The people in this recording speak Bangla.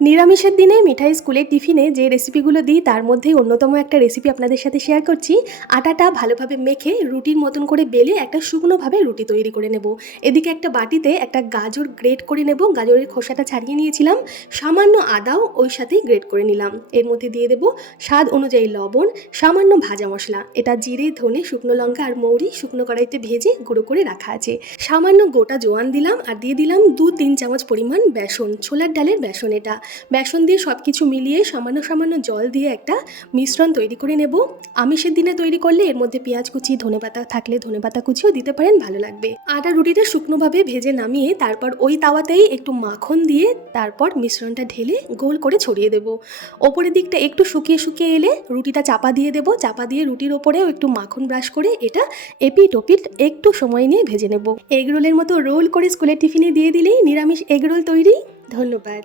নিরামিষের দিনে মিঠাই স্কুলের টিফিনে যে রেসিপিগুলো দিই তার মধ্যেই অন্যতম একটা রেসিপি আপনাদের সাথে শেয়ার করছি। আটাটা ভালোভাবে মেখে রুটির মতন করে বেলে একটা শুকনোভাবে রুটি তৈরি করে নেব। এদিকে একটা বাটিতে একটা গাজর গ্রেট করে নেব, গাজরের খোসাটা ছাড়িয়ে নিয়েছিলাম। সামান্য আদাও ওই সাথেই গ্রেট করে নিলাম। এর মধ্যে দিয়ে দেব স্বাদ অনুযায়ী লবণ, সামান্য ভাজা মশলা, এটা জিরে, ধনে, শুকনো লঙ্কা আর মৌরি শুকনো কড়াইতে ভেজে গুঁড়ো করে রাখা আছে। সামান্য গোটা জোয়ান দিলাম আর দিয়ে দিলাম 2-3 চামচ পরিমাণ বেসন, ছোলার ডালের বেসন। এটা বেসন দিয়ে সব কিছু মিলিয়ে সামান্য সামান্য জল দিয়ে একটা মিশ্রণ তৈরি করে নেব। আমিষের দিনে তৈরি করলে এর মধ্যে পেঁয়াজ কুচি, ধনেপাতা থাকলে ধনেপাতা কুচিও দিতে পারেন, ভালো লাগবে। আটা রুটিটা শুকনোভাবে ভেজে নামিয়ে তারপর ওই তাওয়াতেই একটু মাখন দিয়ে তারপর মিশ্রণটা ঢেলে গোল করে ছড়িয়ে দেব। ওপরের দিকটা একটু শুকিয়ে শুকিয়ে এলে রুটিটা চাপা দিয়ে দেব। চাপা দিয়ে রুটির ওপরেও একটু মাখন ব্রাশ করে এটা এপিট ওপিট একটু সময় নিয়ে ভেজে নেব। এগ রোলের মতো রোল করে স্কুলের টিফিনে দিয়ে দিলেই নিরামিষ এগ রোল তৈরি। ধন্যবাদ।